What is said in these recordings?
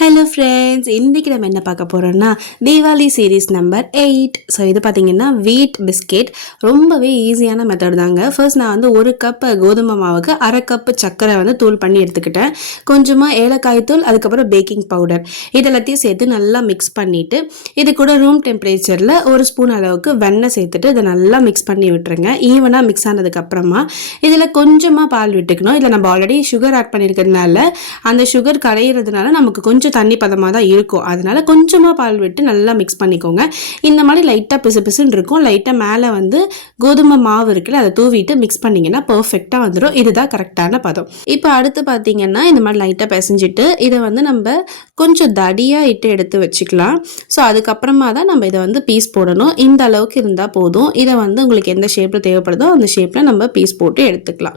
Hello friends, இன்றைக்கி நம்ம என்ன பார்க்க போகிறோம்னா தீபாவளி சீரீஸ் நம்பர் 8. ஸோ இது பார்த்திங்கன்னா வீட் பிஸ்கெட். ரொம்பவே ஈஸியான மெத்தட் தாங்க. ஃபர்ஸ்ட் நான் வந்து 1 கப் கோதுமை மாவுக்கு 1/2 கப்பு சர்க்கரை வந்து தூள் பண்ணி எடுத்துக்கிட்டேன். கொஞ்சமாக ஏலக்காய் தூள், அதுக்கப்புறம் பேக்கிங் பவுடர் இதெல்லாத்தையும் சேர்த்து நல்லா மிக்ஸ் பண்ணிவிட்டு இது கூட ரூம் டெம்பரேச்சரில் 1 ஸ்பூன் அளவுக்கு வெண்ணெய் சேர்த்துட்டு இதை நல்லா மிக்ஸ் பண்ணி விட்டுருங்க. ஈவனாக மிக்ஸ் ஆனதுக்கப்புறமா இதில் கொஞ்சமாக பால் விட்டுக்கணும். இதில் நம்ம ஆல்ரெடி சுகர் ஆட் பண்ணியிருக்கிறதுனால அந்த சுகர் கரையிறதுனால நமக்கு கொஞ்சம் தண்ணி பதமாக தான் இருக்கும். அதனால கொஞ்சமாக பால் விட்டு நல்லா மிக்ஸ் பண்ணிக்கோங்க. இந்த மாதிரி லைட்டாக பிசு பிசுன்னு இருக்கும். லைட்டாக மேலே வந்து கோதுமை மாவு இருக்குல்ல, அதை தூவிட்டு மிக்ஸ் பண்ணிங்கன்னா பர்ஃபெக்டாக வந்துடும். இதுதான் கரெக்டான பதம். இப்போ அடுத்து பார்த்தீங்கன்னா இந்த மாதிரி லைட்டாக பிசைஞ்சிட்டு இதை வந்து நம்ம கொஞ்சம் தடியாக இட்டு எடுத்து வச்சுக்கலாம். ஸோ அதுக்கப்புறமா தான் நம்ம இதை வந்து பீஸ் போடணும். இந்த அளவுக்கு இருந்தால் போதும். இதை வந்து உங்களுக்கு எந்த ஷேப்பில் தேவைப்படுதோ அந்த ஷேப்பில் நம்ம பீஸ் போட்டு எடுத்துக்கலாம்.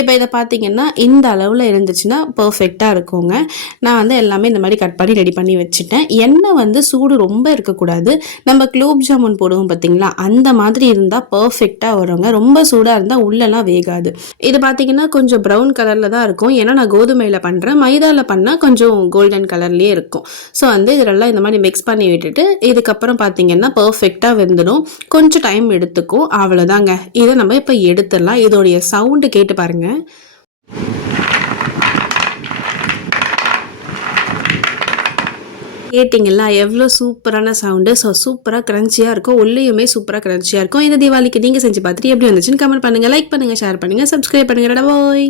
இப்போ இதை பார்த்தீங்கன்னா இந்த அளவில் இருந்துச்சுன்னா பர்ஃபெக்டாக இருக்குங்க. நான் வந்து எல்லாமே இந்த மாதிரி கட் பண்ணி ரெடி பண்ணி வச்சுட்டேன். எண்ணெய் வந்து சூடு ரொம்ப இருக்கக்கூடாது. நம்ம குலோப் ஜாமுன் போடுவோம் பார்த்தீங்களா, அந்த மாதிரி இருந்தால் பர்ஃபெக்டாக வருங்க. ரொம்ப சூடாக இருந்தால் உள்ளெல்லாம் வேகாது. இது பார்த்தீங்கன்னா கொஞ்சம் ப்ரௌன் கலரில் தான் இருக்கும். ஏன்னா நான் கோதுமையில் பண்ணுறேன். மைதாவில் பண்ணால் கொஞ்சம் கோல்டன் கலர்லேயே இருக்கும். ஸோ வந்து இதெல்லாம் இந்த மாதிரி மிக்ஸ் பண்ணி விட்டுட்டு இதுக்கப்புறம் பார்த்தீங்கன்னா பர்ஃபெக்டாக வெந்துடும். கொஞ்சம் டைம் எடுத்துக்கும். அவ்வளோதாங்க. இதை நம்ம இப்போ எடுத்துடலாம். இதோடைய சவுண்டு கேட்டு பாருங்கள். கேட்டிங்களா எவ்வளோ சூப்பரான சவுண்டு. ஸோ சூப்பராக க்ரன்ச்சியாக இருக்கும். உள்ளேயுமே சூப்பராக க்ரன்ச்சியாக இருக்கும். இந்த தீபாவளிக்கு நீங்கள் செஞ்சு பார்த்துட்டு எப்படி வந்துச்சுன்னு கமெண்ட் பண்ணுங்கள், லைக் பண்ணுங்கள், ஷேர் பண்ணுங்கள், சப்ஸ்கிரைப் பண்ணுங்கள். பாய்.